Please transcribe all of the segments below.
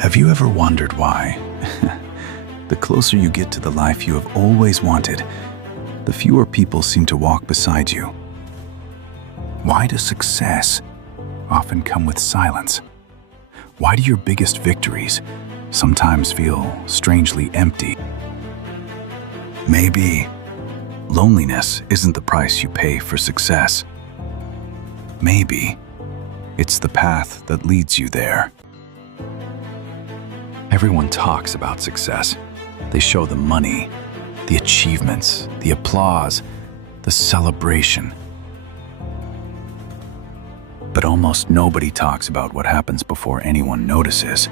Have you ever wondered why? The closer you get to the life you have always wanted, the fewer people seem to walk beside you. Why does success often come with silence? Why do your biggest victories sometimes feel strangely empty? Maybe loneliness isn't the price you pay for success. Maybe it's the path that leads you there. Everyone talks about success. They show the money, the achievements, the applause, the celebration. But almost nobody talks about what happens before anyone notices.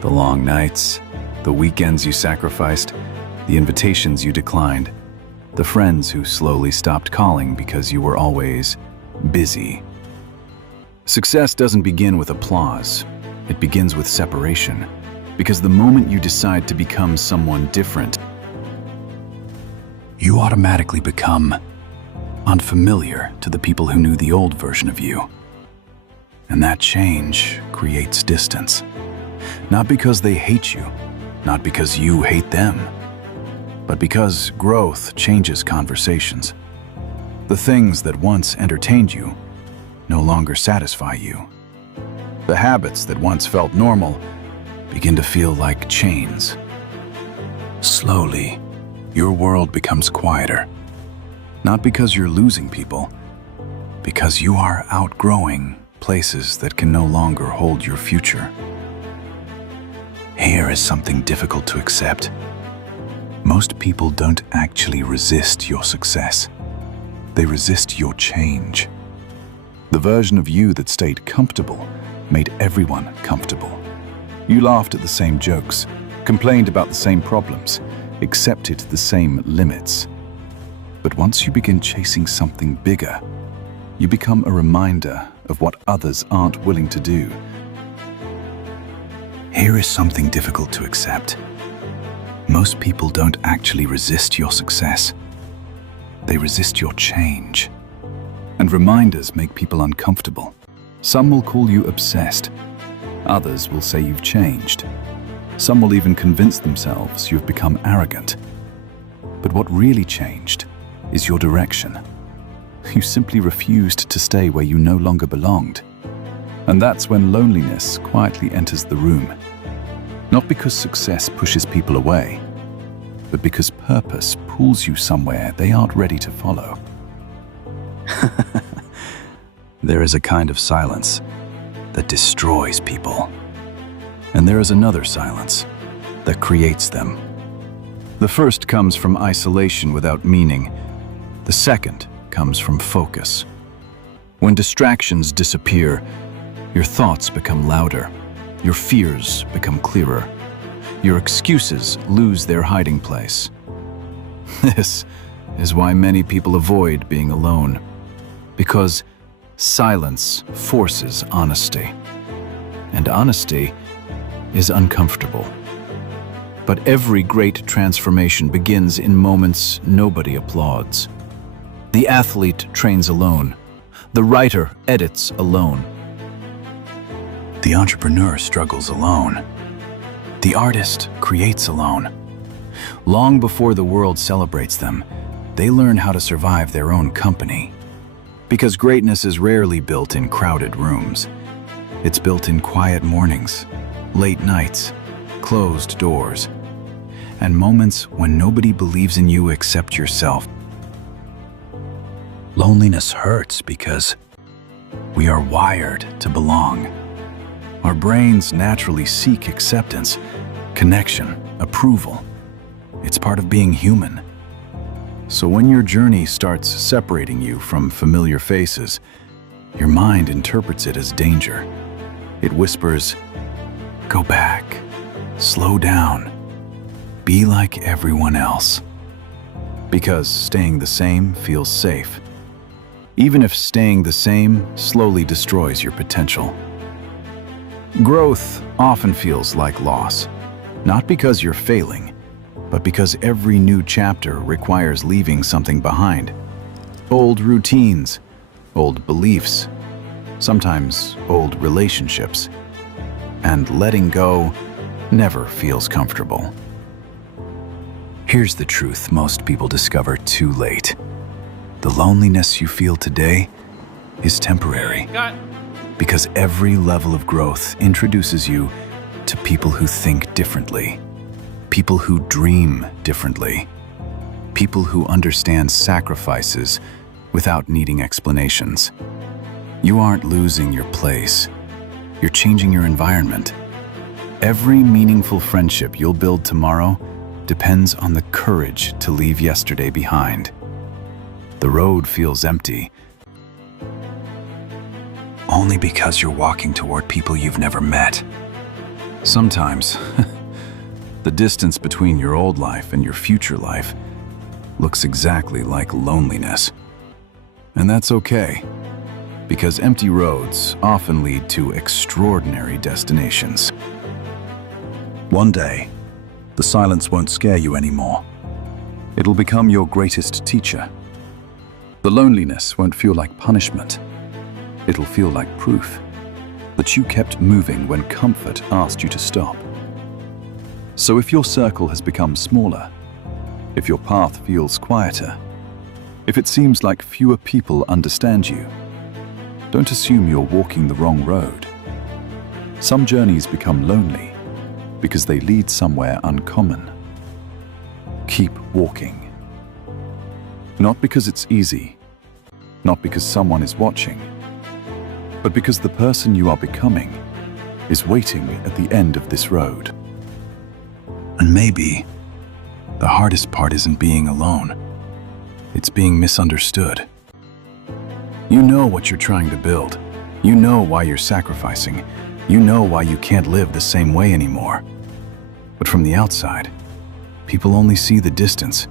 The long nights, the weekends you sacrificed, the invitations you declined, the friends who slowly stopped calling because you were always busy. Success doesn't begin with applause. It begins with separation, because the moment you decide to become someone different, you automatically become unfamiliar to the people who knew the old version of you. And that change creates distance. Not because they hate you, not because you hate them, but because growth changes conversations. The things that once entertained you no longer satisfy you. The habits that once felt normal begin to feel like chains. Slowly, your world becomes quieter. Not because you're losing people, because you are outgrowing places that can no longer hold your future. Here is something difficult to accept. Most people don't actually resist your success. They resist your change. The version of you that stayed comfortable made everyone comfortable. You laughed at the same jokes, complained about the same problems, accepted the same limits. But once you begin chasing something bigger, you become a reminder of what others aren't willing to do. Here is something difficult to accept. Most people don't actually resist your success. They resist your change. And reminders make people uncomfortable. Some will call you obsessed. Others will say you've changed. Some will even convince themselves you've become arrogant. But what really changed is your direction. You simply refused to stay where you no longer belonged. And that's when loneliness quietly enters the room. Not because success pushes people away, but because purpose pulls you somewhere they aren't ready to follow. There is a kind of silence that destroys people. And there is another silence that creates them. The first comes from isolation without meaning. The second comes from focus. When distractions disappear, your thoughts become louder, your fears become clearer, your excuses lose their hiding place. This is why many people avoid being alone, because silence forces honesty, and honesty is uncomfortable. But every great transformation begins in moments nobody applauds. The athlete trains alone. The writer edits alone. The entrepreneur struggles alone. The artist creates alone. Long before the world celebrates them, they learn how to survive their own company. Because greatness is rarely built in crowded rooms. It's built in quiet mornings, late nights, closed doors, and moments when nobody believes in you except yourself. Loneliness hurts because we are wired to belong. Our brains naturally seek acceptance, connection, approval. It's part of being human. So when your journey starts separating you from familiar faces, your mind interprets it as danger. It whispers, "Go back, slow down, be like everyone else." Because staying the same feels safe, even if staying the same slowly destroys your potential. Growth often feels like loss, not because you're failing, but because every new chapter requires leaving something behind. Old routines, old beliefs, sometimes old relationships. and letting go never feels comfortable. Here's the truth most people discover too late. The loneliness you feel today is temporary, because every level of growth introduces you to people who think differently, people who dream differently, people who understand sacrifices without needing explanations. You aren't losing your place. You're changing your environment. Every meaningful friendship you'll build tomorrow depends on the courage to leave yesterday behind. The road feels empty only because you're walking toward people you've never met. Sometimes, the distance between your old life and your future life looks exactly like loneliness. And that's okay, because empty roads often lead to extraordinary destinations. One day, the silence won't scare you anymore. It'll become your greatest teacher. The loneliness won't feel like punishment. It'll feel like proof that you kept moving when comfort asked you to stop. So if your circle has become smaller, if your path feels quieter, if it seems like fewer people understand you, don't assume you're walking the wrong road. Some journeys become lonely because they lead somewhere uncommon. Keep walking. Not because it's easy, not because someone is watching, but because the person you are becoming is waiting at the end of this road. And maybe the hardest part isn't being alone. It's being misunderstood. You know what you're trying to build. You know why you're sacrificing. You know why you can't live the same way anymore. But from the outside, people only see the distance.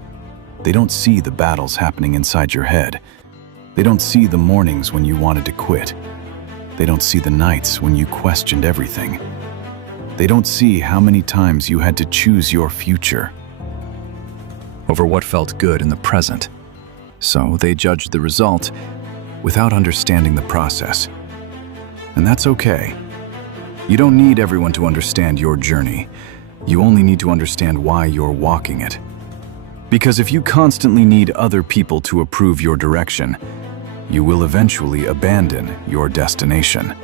They don't see the battles happening inside your head. They don't see the mornings when you wanted to quit. They don't see the nights when you questioned everything. They don't see how many times you had to choose your future over what felt good in the present. So they judge the result without understanding the process. And that's okay. You don't need everyone to understand your journey. You only need to understand why you're walking it. Because if you constantly need other people to approve your direction, you will eventually abandon your destination.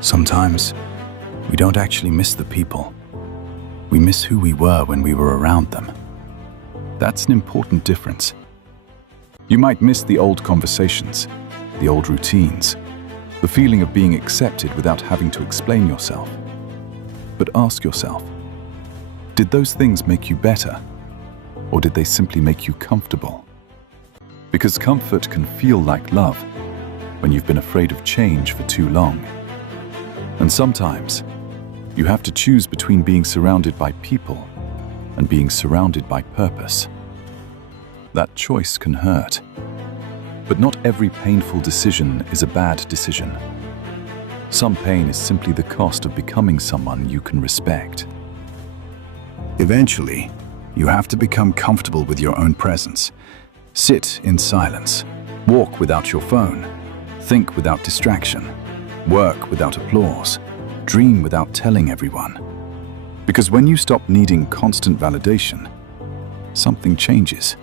Sometimes, we don't actually miss the people. We miss who we were when we were around them. That's an important difference. You might miss the old conversations, the old routines, the feeling of being accepted without having to explain yourself. But ask yourself, did those things make you better, or did they simply make you comfortable? Because comfort can feel like love when you've been afraid of change for too long. And sometimes, you have to choose between being surrounded by people and being surrounded by purpose. That choice can hurt. But not every painful decision is a bad decision. Some pain is simply the cost of becoming someone you can respect. Eventually, you have to become comfortable with your own presence. Sit in silence. Walk without your phone. Think without distraction. Work without applause. Dream without telling everyone. Because when you stop needing constant validation, something changes.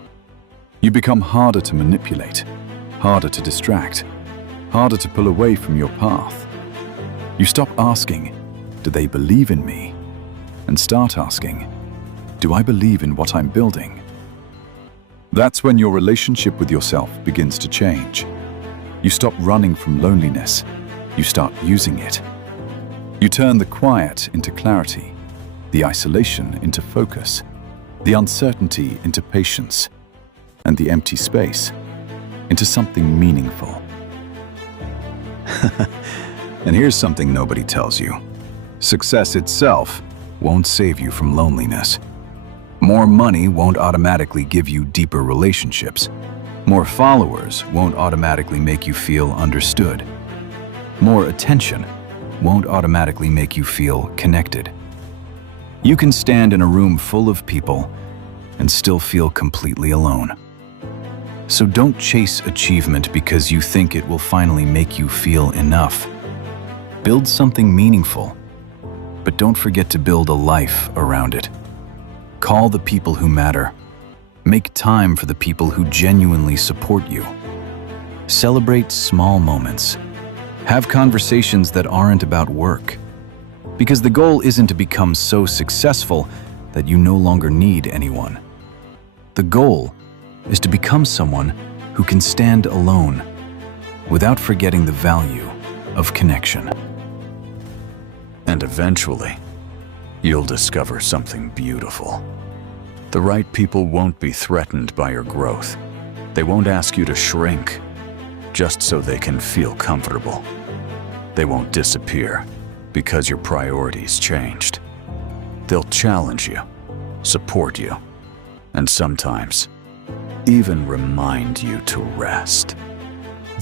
You become harder to manipulate, harder to distract, harder to pull away from your path. You stop asking, do they believe in me? And start asking, do I believe in what I'm building? That's when your relationship with yourself begins to change. You stop running from loneliness. You start using it. You turn the quiet into clarity, the isolation into focus, the uncertainty into patience, and the empty space into something meaningful. And here's something nobody tells you. Success itself won't save you from loneliness. More money won't automatically give you deeper relationships. More followers won't automatically make you feel understood. More attention won't automatically make you feel connected. You can stand in a room full of people and still feel completely alone. So don't chase achievement because you think it will finally make you feel enough. Build something meaningful but don't forget to build a life around it. Call the people who matter. Make time for the people who genuinely support you. Celebrate small moments. Have conversations that aren't about work. Because the goal isn't to become so successful that you no longer need anyone. The goal is to become someone who can stand alone without forgetting the value of connection. And eventually, you'll discover something beautiful. The right people won't be threatened by your growth. They won't ask you to shrink just so they can feel comfortable. They won't disappear because your priorities changed. They'll challenge you, support you, and sometimes even remind you to rest.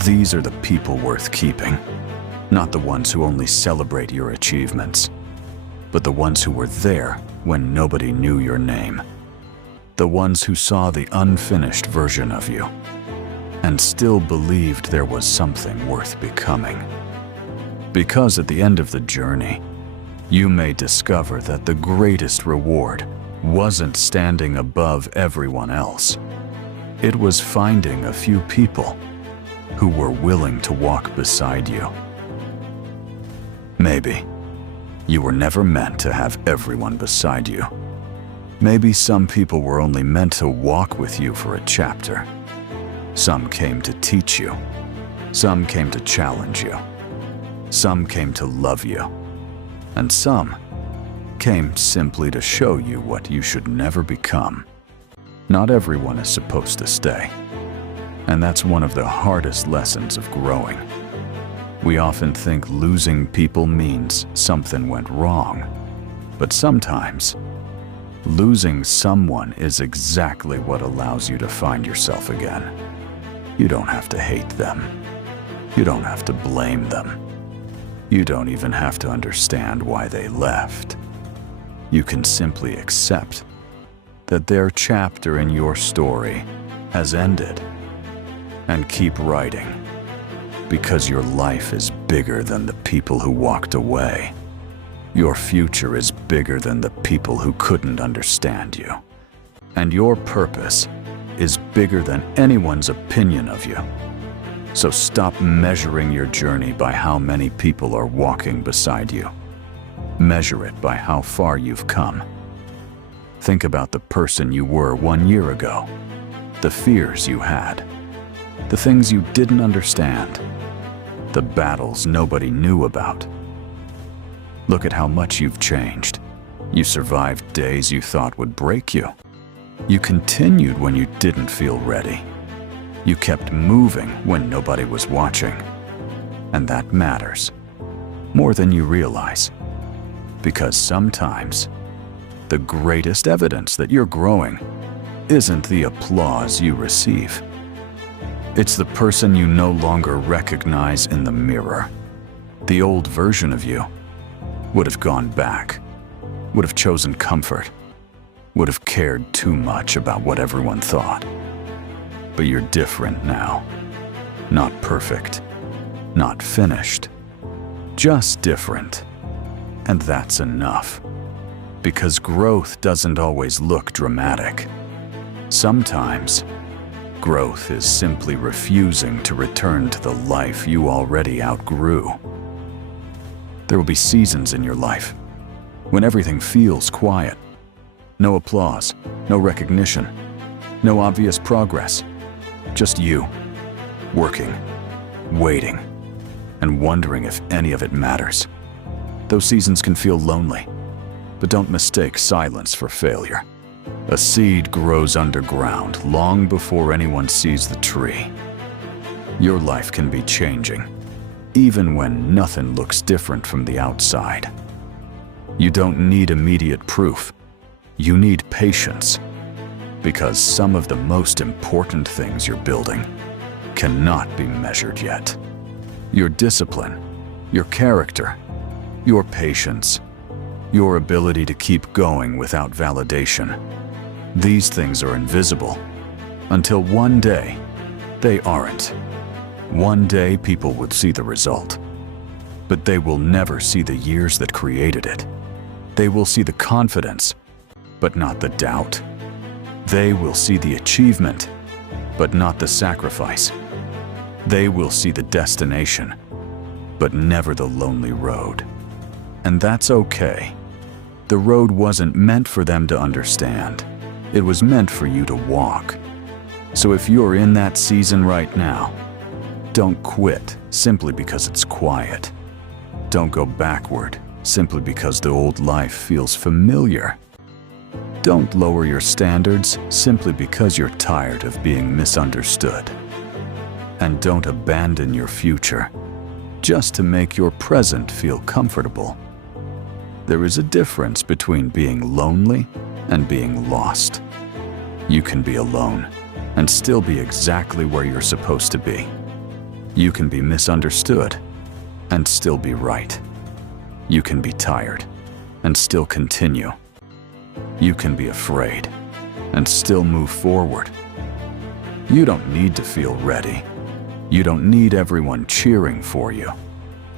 These are the people worth keeping, not the ones who only celebrate your achievements, but the ones who were there when nobody knew your name. The ones who saw the unfinished version of you and still believed there was something worth becoming. Because at the end of the journey, you may discover that the greatest reward wasn't standing above everyone else. It was finding a few people who were willing to walk beside you. Maybe you were never meant to have everyone beside you. Maybe some people were only meant to walk with you for a chapter. Some came to teach you. Some came to challenge you. Some came to love you. And some came simply to show you what you should never become. Not everyone is supposed to stay. And that's one of the hardest lessons of growing. We often think losing people means something went wrong. But sometimes, losing someone is exactly what allows you to find yourself again. You don't have to hate them. You don't have to blame them. You don't even have to understand why they left. You can simply accept that their chapter in your story has ended and keep writing, because your life is bigger than the people who walked away. Your future is bigger than the people who couldn't understand you. And your purpose is bigger than anyone's opinion of you. So stop measuring your journey by how many people are walking beside you. Measure it by how far you've come. Think about the person you were 1 year ago, the fears you had, the things you didn't understand, the battles nobody knew about. Look at how much you've changed. You survived days you thought would break you. You continued when you didn't feel ready. You kept moving when nobody was watching. And that matters more than you realize. Because sometimes the greatest evidence that you're growing isn't the applause you receive. It's the person you no longer recognize in the mirror. The old version of you would have gone back, would have chosen comfort, would have cared too much about what everyone thought. But you're different now. Not perfect, not finished, just different. And that's enough. Because growth doesn't always look dramatic. Sometimes, growth is simply refusing to return to the life you already outgrew. There will be seasons in your life when everything feels quiet. No applause, no recognition, no obvious progress. Just you, working, waiting, and wondering if any of it matters. Those seasons can feel lonely, but don't mistake silence for failure. A seed grows underground long before anyone sees the tree. Your life can be changing, even when nothing looks different from the outside. You don't need immediate proof. You need patience. Because some of the most important things you're building cannot be measured yet. Your discipline, your character, your patience, your ability to keep going without validation. These things are invisible until one day they aren't. One day people would see the result, but they will never see the years that created it. They will see the confidence, but not the doubt. They will see the achievement, but not the sacrifice. They will see the destination, but never the lonely road. And that's okay. The road wasn't meant for them to understand. It was meant for you to walk. So if you're in that season right now, don't quit simply because it's quiet. Don't go backward simply because the old life feels familiar. Don't lower your standards simply because you're tired of being misunderstood. And don't abandon your future just to make your present feel comfortable. There is a difference between being lonely and being lost. You can be alone and still be exactly where you're supposed to be. You can be misunderstood and still be right. You can be tired and still continue. You can be afraid and still move forward. You don't need to feel ready. You don't need everyone cheering for you.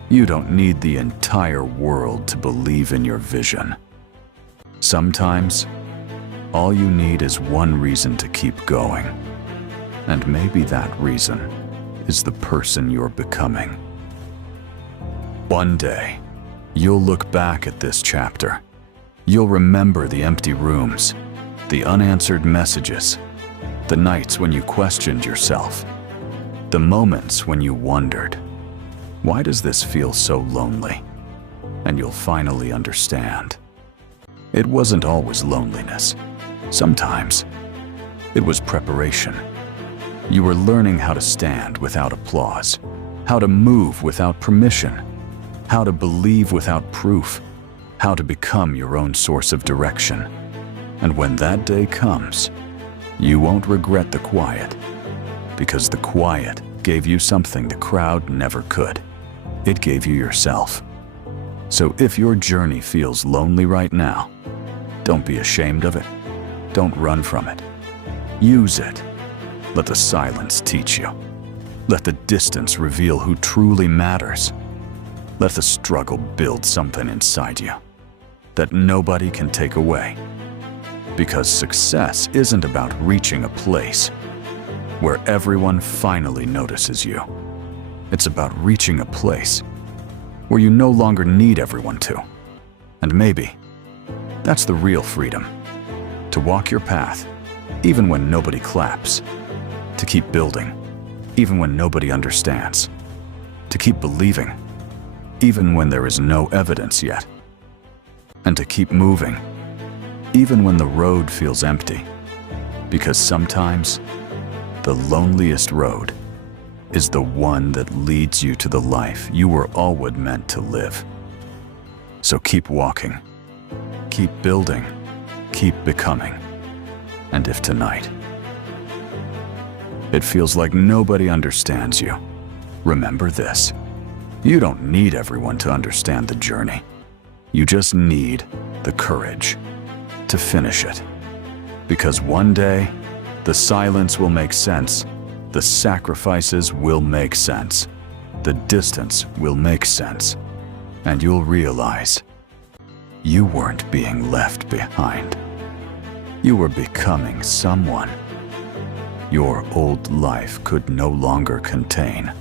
You don't need the entire world to believe in your vision. Sometimes, all you need is one reason to keep going. And maybe that reason is the person you're becoming. One day, you'll look back at this chapter. You'll remember the empty rooms, the unanswered messages, the nights when you questioned yourself, the moments when you wondered, why does this feel so lonely? And you'll finally understand. It wasn't always loneliness. Sometimes it was preparation. You were learning how to stand without applause, how to move without permission, how to believe without proof, how to become your own source of direction. And when that day comes, you won't regret the quiet, because the quiet gave you something the crowd never could. It gave you yourself. So if your journey feels lonely right now, don't be ashamed of it. Don't run from it. Use it. Let the silence teach you. Let the distance reveal who truly matters. Let the struggle build something inside you that nobody can take away. Because success isn't about reaching a place where everyone finally notices you. It's about reaching a place where you no longer need everyone to. And maybe that's the real freedom. To walk your path, even when nobody claps. To keep building, even when nobody understands. To keep believing, even when there is no evidence yet. And to keep moving, even when the road feels empty. Because sometimes, the loneliest road is the one that leads you to the life you were always meant to live. So keep walking, keep building, keep becoming. And if tonight it feels like nobody understands you, remember this. You don't need everyone to understand the journey. You just need the courage to finish it. Because one day, the silence will make sense. The sacrifices will make sense. The distance will make sense. And you'll realize you weren't being left behind. You were becoming someone your old life could no longer contain.